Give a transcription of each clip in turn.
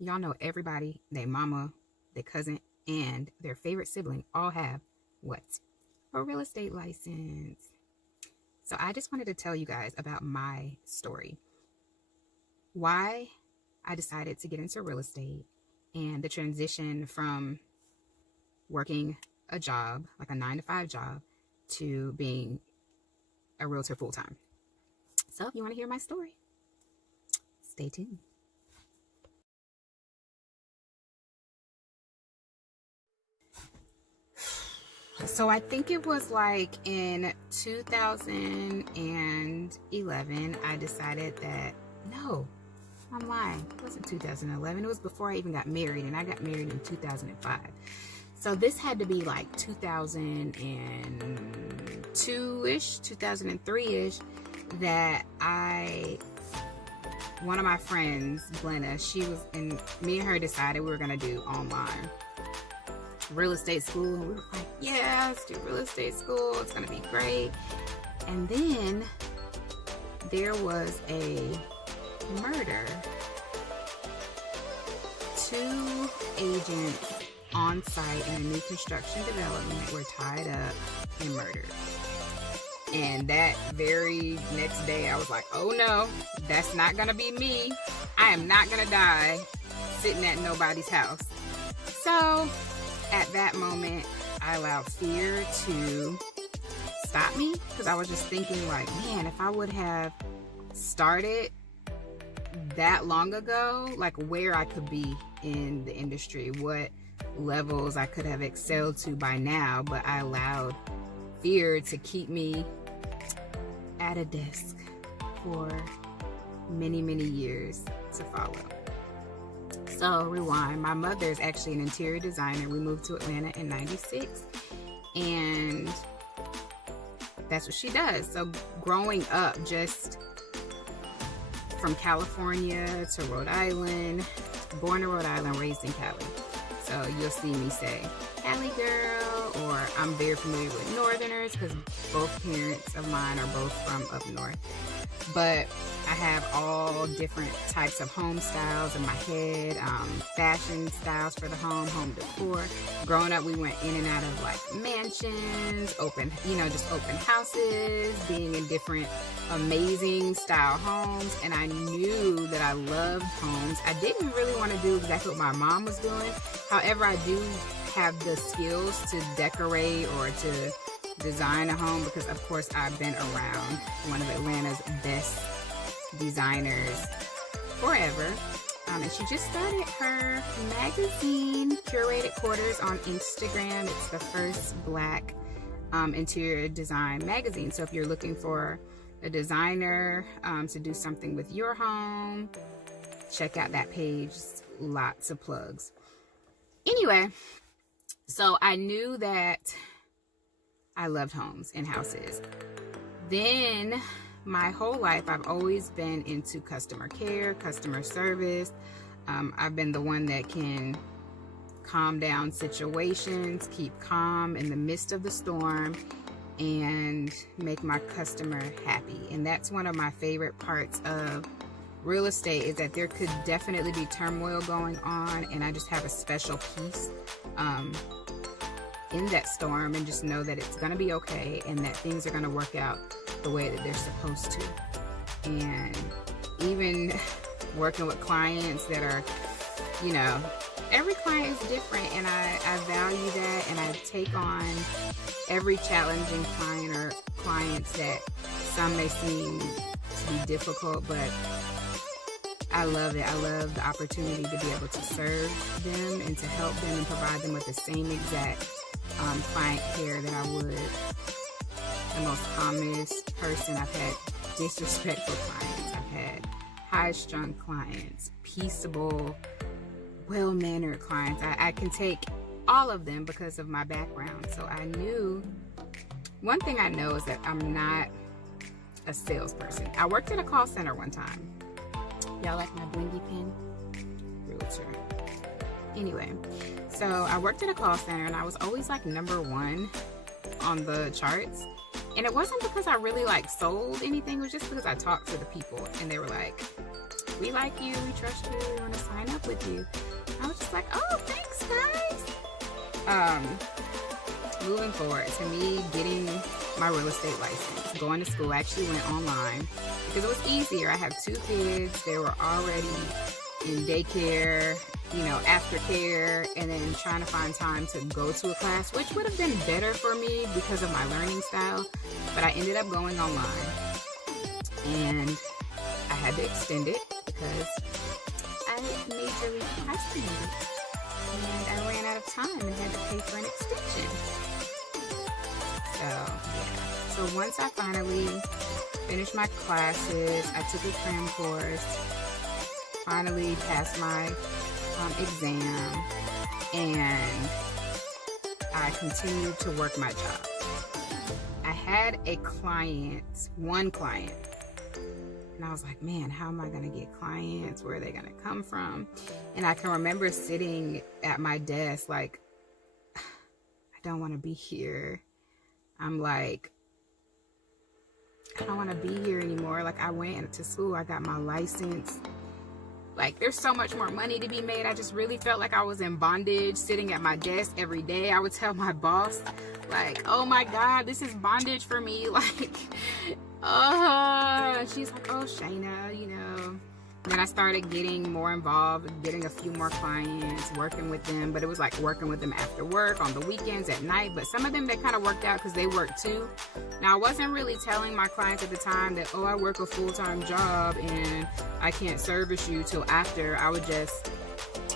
Y'all know everybody, their mama, their cousin, and their favorite sibling all have what? A real estate license. So I just wanted to tell you guys about my story. Why I decided to get into real estate and the transition from working a job, like a 9-to-5 job, to being a realtor full-time. So if you want to hear my story, stay tuned. So I think it was like in 2011, I decided that, no, I'm lying. It wasn't 2011. It was before I even got married, and I got married in 2005. So this had to be like 2002-ish, 2003-ish, that one of my friends, Glenna, me and her decided we were going to do online real estate school. And we were like, yeah, let's do real estate school. It's going to be great. And then there was a murder. 2 agents on site in a new construction development were tied up and murdered. And that very next day, I was like, oh no, that's not going to be me. I am not going to die sitting at nobody's house. So at that moment, I allowed fear to stop me, because I was just thinking like, man, if I would have started that long ago, like where I could be in the industry, what levels I could have excelled to by now, but I allowed fear to keep me at a desk for many, many years to follow. So rewind, my mother is actually an interior designer. We moved to Atlanta in 96, and that's what she does. So growing up, just from California to Rhode Island, born in Rhode Island, raised in Cali. So you'll see me say Cali girl, or I'm very familiar with Northerners because both parents of mine are both from up north. But I have all different types of home styles in my head, fashion styles for the home decor. Growing up, we went in and out of like mansions, just open houses, being in different amazing style homes. And I knew that I loved homes. I didn't really want to do exactly what my mom was doing. However, I do have the skills to decorate or to design a home, because of course I've been around one of Atlanta's best designers forever. And she just started her magazine, Curated Quarters, on Instagram. It's the first Black interior design magazine. So if you're looking for a designer to do something with your home, check out that page. Lots of plugs. Anyway, so I knew that I loved homes and houses. Then my whole life, I've always been into customer care, customer service. I've been the one that can calm down situations, keep calm in the midst of the storm, and make my customer happy. And that's one of my favorite parts of real estate, is that there could definitely be turmoil going on, and I just have a special peace in that storm, and just know that it's going to be okay and that things are going to work out the way that they're supposed to. And even working with clients that are, every client is different, and I value that, and I take on every challenging client or clients that some may seem to be difficult, but I love it. I love the opportunity to be able to serve them and to help them and provide them with the same exact client care that I would the most commonest person. I've had disrespectful clients. I've had high-strung clients, peaceable, well-mannered clients. I can take all of them because of my background. So I knew, one thing I know is that I'm not a salesperson. I worked at a call center one time. Y'all like my blingy pin? Realtor. Anyway, so I worked at a call center, and I was always like number 1 on the charts. And it wasn't because I really sold anything. It was just because I talked to the people, and they were like, we like you, we trust you, we want to sign up with with you. I was just like, oh, thanks, guys. Moving forward, to me, getting my real estate license, going to school, I actually went online because it was easier. I have 2 kids. They were already in daycare, aftercare, and then trying to find time to go to a class, which would have been better for me because of my learning style. But I ended up going online, and I had to extend it because I majorly procrastinated, and I ran out of time and had to pay for an extension. So, yeah. So once I finally finished my classes, I took a cram course, finally passed my exam, and I continued to work my job. I had one client, and I was like, man, how am I going to get clients? Where are they going to come from? And I can remember sitting at my desk like, I don't want to be here. I'm like, I don't want to be here anymore. Like, I went to school, I got my license. Like, there's so much more money to be made. I just really felt like I was in bondage, sitting at my desk every day. I would tell my boss, like, oh my God, this is bondage for me. Like, she's like, oh, Shana, Then I started getting more involved, getting a few more clients, working with them. But it was like working with them after work, on the weekends, at night. But some of them, they kind of worked out because they worked too. Now, I wasn't really telling my clients at the time that, I work a full-time job and I can't service you till after. I would just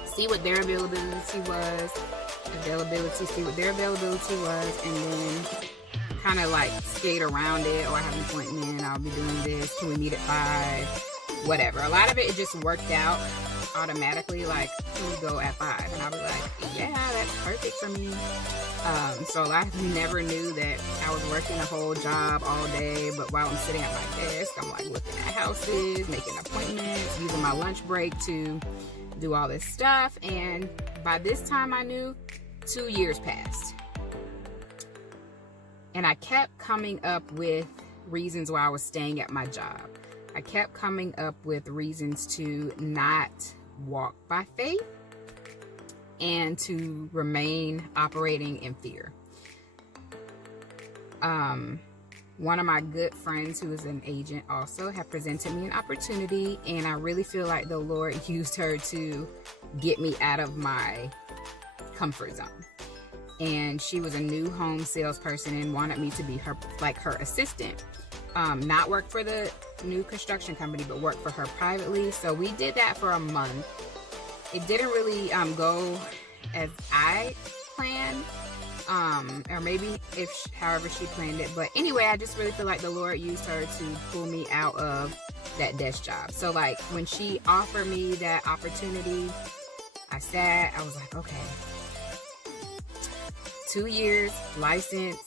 see what their availability was, and then kind of like skate around it. I have an appointment, I'll be doing this, can we meet at 5? Whatever. A lot of it just worked out automatically, like, can we go at 5? And I'll be like, yeah, that's perfect for me. So I never knew that I was working a whole job all day, but while I'm sitting at my desk, I'm like looking at houses, making appointments, using my lunch break to do all this stuff. And by this time I knew 2 years passed. And I kept coming up with reasons why I was staying at my job. I kept coming up with reasons to not walk by faith and to remain operating in fear. One of my good friends who is an agent also had presented me an opportunity, and I really feel like the Lord used her to get me out of my comfort zone. And she was a new home salesperson and wanted me to be her assistant. Not work for the new construction company, but work for her privately. So we did that for a month. It didn't really go as I planned, or maybe however she planned it. But anyway, I just really feel like the Lord used her to pull me out of that desk job. So like when she offered me that opportunity, I was like, okay, 2 years, license,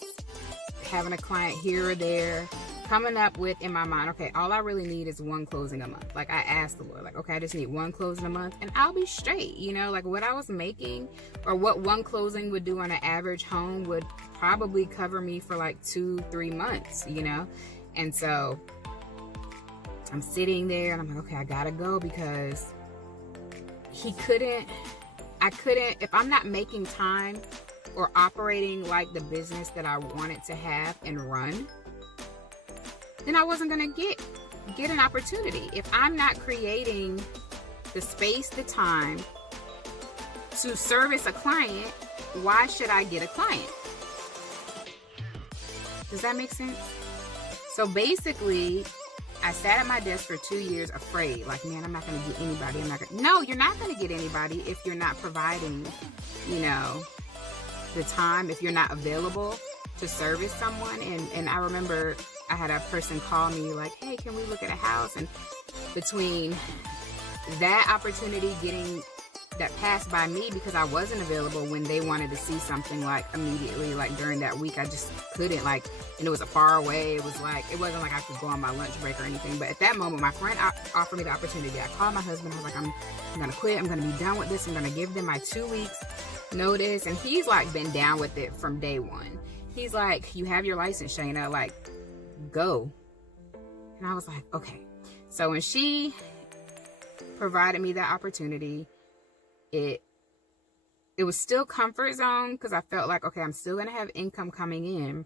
having a client here or there, coming up with in my mind, okay, all I really need is 1 closing a month. Like I asked the Lord, like, okay, I just need 1 closing a month and I'll be straight. Like what I was making or what 1 closing would do on an average home would probably cover me for like 2-3 months, And so I'm sitting there and I'm like, okay, I gotta go because I couldn't, if I'm not making time or operating like the business that I wanted to have and run, then I wasn't going to get an opportunity. If I'm not creating the space, the time to service a client, why should I get a client? Does that make sense? So basically, I sat at my desk for 2 years afraid, like, man, I'm not going to get anybody. No, you're not going to get anybody if you're not providing, the time, if you're not available to service someone. And I remember I had a person call me like, hey, can we look at a house? And between that opportunity that passed by me because I wasn't available when they wanted to see something like immediately, like during that week, I just couldn't, and it was a far away. It wasn't like I could go on my lunch break or anything. But at that moment, my friend offered me the opportunity. I called my husband. I was like, I'm going to quit. I'm going to be done with this. I'm going to give them my 2 weeks notice. And he's been down with it from day one. He's like, you have your license, Shana, go. And I was like, okay. So when she provided me that opportunity, it was still comfort zone because I felt like, okay, I'm still going to have income coming in,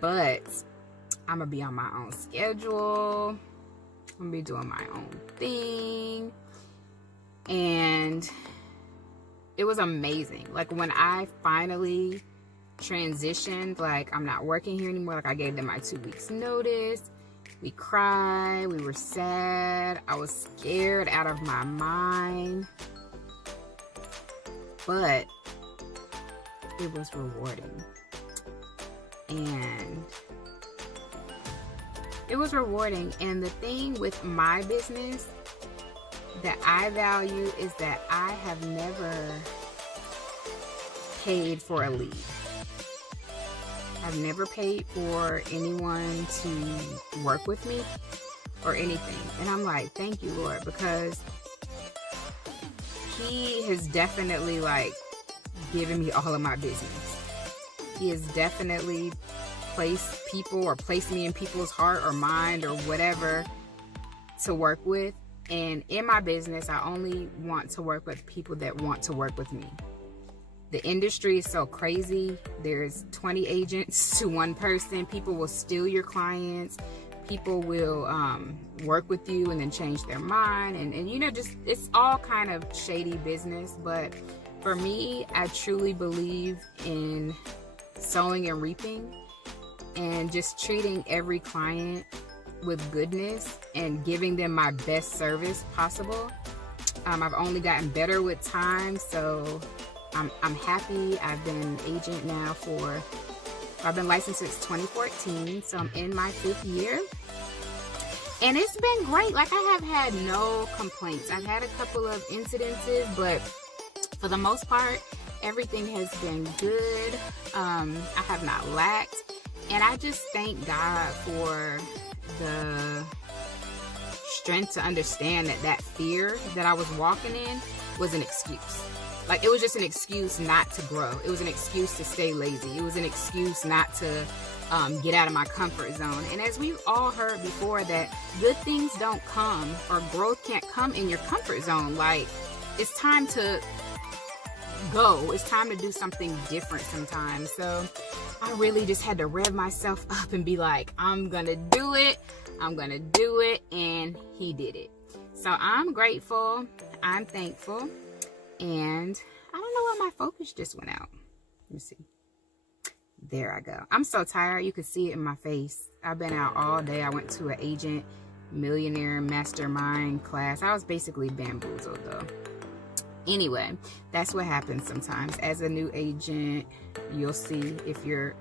but I'm going to be on my own schedule. I'm going to be doing my own thing. And it was amazing. Like when I finally transitioned, like I'm not working here anymore. Like I gave them my 2 weeks notice. We cried. We were sad. I was scared out of my mind. But it was rewarding. And it was rewarding. And the thing with my business that I value is that I have never paid for a lead. I've never paid for anyone to work with me or anything. And I'm like, thank you, Lord, because He has definitely like given me all of my business. He has definitely placed people or placed me in people's heart or mind or whatever to work with. And in my business, I only want to work with people that want to work with me. The industry is so crazy. There's 20 agents to one person. People will steal your clients. People will work with you and then change their mind. And you know, just it's all kind of shady business. But for me, I truly believe in sowing and reaping and just treating every client with goodness and giving them my best service possible. I've only gotten better with time, so I'm happy. I've been agent now I've been licensed since 2014, so I'm in my 5th year. And it's been great. Like I have had no complaints. I've had a couple of incidences, but for the most part, everything has been good. I have not lacked. And I just thank God for the strength to understand that fear that I was walking in was an excuse. Like it was just an excuse not to grow. It was an excuse to stay lazy. It was an excuse not to get out of my comfort zone. And as we've all heard before, that good things don't come or growth can't come in your comfort zone. Like it's time to go. It's time to do something different sometimes. So I really just had to rev myself up and be like, I'm gonna do it. I'm gonna do it. And He did it. So I'm grateful. I'm thankful. And I don't know why my focus just went out. Let me see. There I go. I'm so tired. You can see it in my face. I've been out all day. I went to an agent millionaire mastermind class. I was basically bamboozled though. Anyway, that's what happens sometimes. As a new agent, you'll see if you're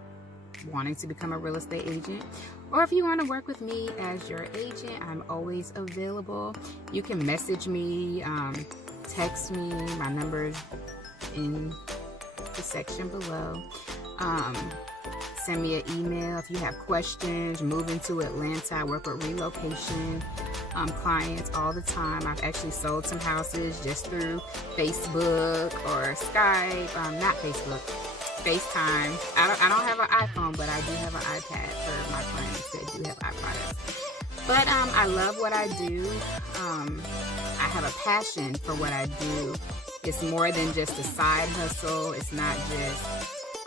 wanting to become a real estate agent or if you want to work with me as your agent, I'm always available. You can message me, text me. My number's in the section below. Send me an email if you have questions. Moving to Atlanta, I work with relocation clients all the time. I've actually sold some houses just through Facebook or Skype. Not Facebook, FaceTime. I don't have an iPhone, but I do have an iPad for my clients that do have iPods. But I love what I do. I have a passion for what I do. It's more than just a side hustle. It's not just,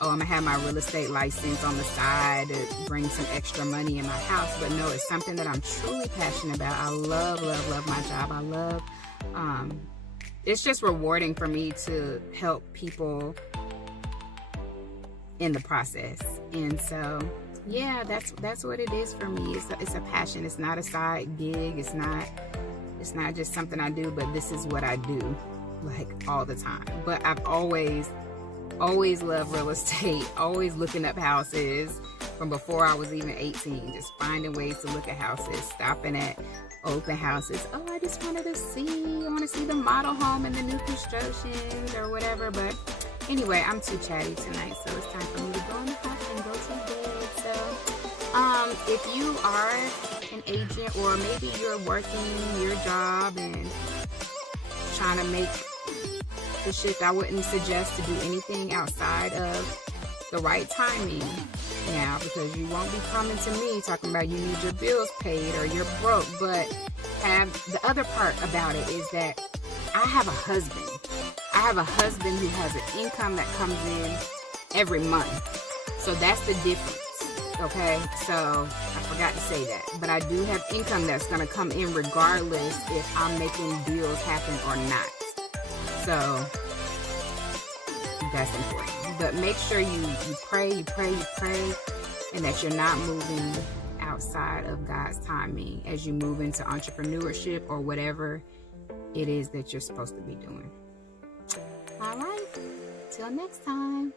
oh, I'm gonna have my real estate license on the side to bring some extra money in my house. But no, it's something that I'm truly passionate about. I love, love, love my job. I love, it's just rewarding for me to help people in the process. And so, yeah, that's what it is for me. It's a passion. It's not a side gig. It's not just something I do, but this is what I do, like all the time. But I've always loved real estate, always looking up houses from before I was even 18, just finding ways to look at houses, stopping at open houses. Oh, I just wanted to see, I want to see the model home and the new constructions or whatever. But anyway, I'm too chatty tonight, so it's time for me to go in the house and go to bed. So if you are an agent, or maybe you're working your job and trying to make the shift, I wouldn't suggest to do anything outside of the right timing now, because you won't be coming to me talking about you need your bills paid or you're broke. But have the other part about it is that I have a husband. I have a husband who has an income that comes in every month. So that's the difference. Okay, so I forgot to say that. But I do have income that's going to come in regardless if I'm making deals happen or not. So that's important. But make sure you pray, and that you're not moving outside of God's timing as you move into entrepreneurship or whatever it is that you're supposed to be doing. All right, till next time.